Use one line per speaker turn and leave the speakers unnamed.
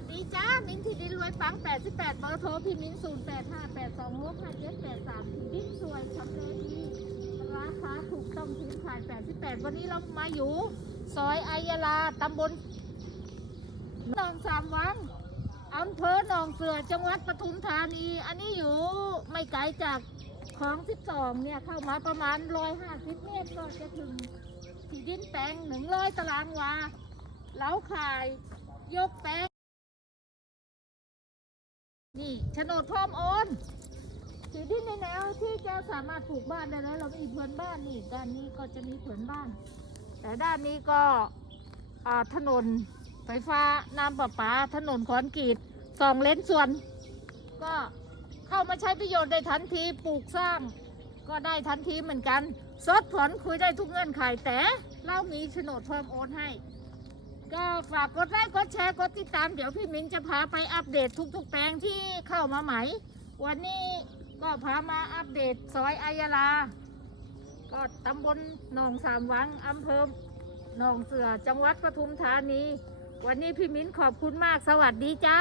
สดีจ้า มิ้นที่ดินรวยปัง 88เบอร์โทรพี่มิ้น0 8 5 8 2 6 5 7 8 3ที่ดินสวยทำเลดีราคาถูกต้องถึงขาย 88 วันนี้เรามาอยู่ ซอยอายาลาตำบลหนองสามวังอำเภอหนองเสือจังหวัดปทุมธานี อันนี้อยู่ไม่ไกลจากของ 12 เนี่ย เข้ามาประมาณ 150 เมตรก็จะถึงที่ดินแปลง100ตารางวาเล้าขายยกแปลง นี่โฉนดพร้อมโอนที่ดินในแนวที่จะสามารถปลูกบ้านได้แล้ว เรามีเพื่อนบ้านนี่ด้านนี้ก็จะมีเพื่อนบ้าน แต่ด้านนี้ก็ถนนไฟฟ้าน้ำประปา ถนนคอนกรีตสองเลนส่วน ก็เข้ามาใช้ประโยชน์ได้ทันทีปลูกสร้าง ก็ได้ทันทีเหมือนกัน สดผ่อนคุยได้ทุกเงื่อนไขแต่เรามีโฉนดเพิ่มโอนให้ ก็ฝากกดไลค์กดแชร์กดติดตามเดี๋ยวพี่มิ้นจะพาไปอัปเดตทุกๆ แปลงที่เข้ามาใหม่ วันนี้ก็พามาอัปเดตซอยอายาลา ก็ตำบลหนองสามวังอำเภอหนองเสือจังหวัดปทุมธานี วันนี้พี่มิ้นขอบคุณมากสวัสดีจ้า